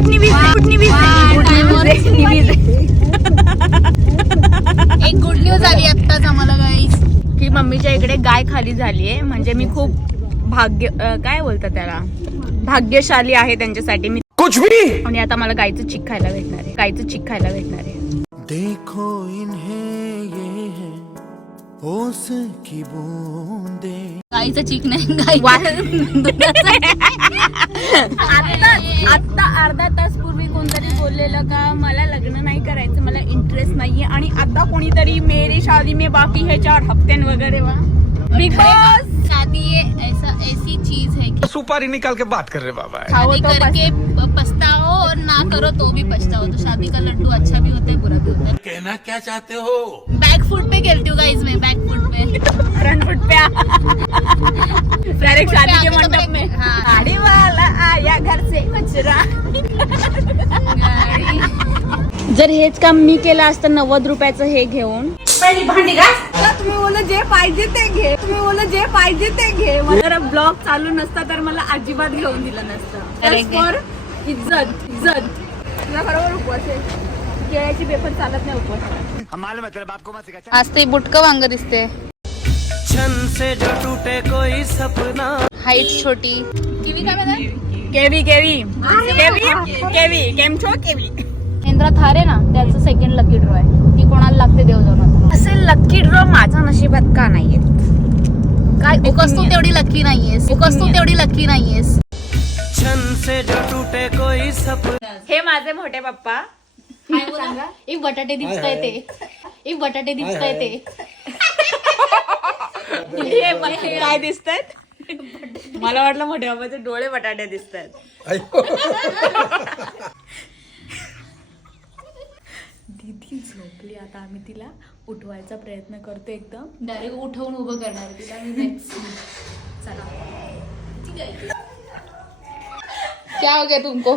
Good news एक good news आली आत्ताच आम्हाला गाईस की मम्मीच्या इकडे गाय खाली झालीये. म्हणजे मी खूप काय बोलतात त्याला, भाग्यशाली आहे त्यांच्यासाठी मी. कुछ भी. आणि आता मला गायचं चिक खायला भेटणार आहे. देखो इन्हें ये है ओस की बूंदे. गाईचं चीक नाही गाई आता अर्धा तास पूर्वी कोणतरी बोललेलं का मला लग्न नाही करायचं, मला इंटरेस्ट नाहीये. आणि आता कोणीतरी मेरी शादी में बाकी है 4 हफ्ते वगैरे वा. बिकॉज शादी ऐसी चीज है कि सुपारी निकाल के बात कर रहे बाबा. शादी करके पछताओ और ना करो तो भी पछताओ. तो शादी का लड्डू अच्छा भी होता है बुरा भी होता है. कहना क्या चाहते हो? बैक फुट पे खेलती हूँ गाइस मैं. बैक फुट पे फ्रंट फुट पे डायरेक्ट शादी के मंडप में. गाड़ी वाला आया घर से कचरा. जर हेच काम मी केलं असतं 90 रुपयाचं हे घेऊन, पहिली भांडी का तुम्ही बोला जे पाहिजे ते घे. मला जर ब्लॉग चालू नसता तर मला अजिबात घेऊन दिलं नसतं. फॉर इज्जत. तुला बरोबर उपवास आहे, केळ्याची पेपर चालत नाही उपवास. आज ते बुटकं वांग दिसते. छन से जो टूटे कोई सपना. हाईट छोटी. किवी काय म्हणतात? केवी केम छो केवी. केंद्र थारे ना त्याचं सेकंड लकी ड्रॉ आहे. ती कोणाला लागते देव जाऊन आता. असे लकी ड्रॉ माझ्या नशिबात का नाहीये? काय बिकॉज तू तेवढी लकी नाहीयेस. छन से जो टूटे कोई सपना. हे माझे मोठे पप्पा. एक बटाटे दिसताय ते. काय दिसतात? मला वाटलं मोठे बाबाचे डोळे बटाटे दिसतात. दीदी झोपली आता, आम्ही तिला उठवायचा प्रयत्न करतो. एकदम डायरेक्ट उठवून उभं करणार तिला मी. चला ठीक आहे. क्या हो गया तुमको?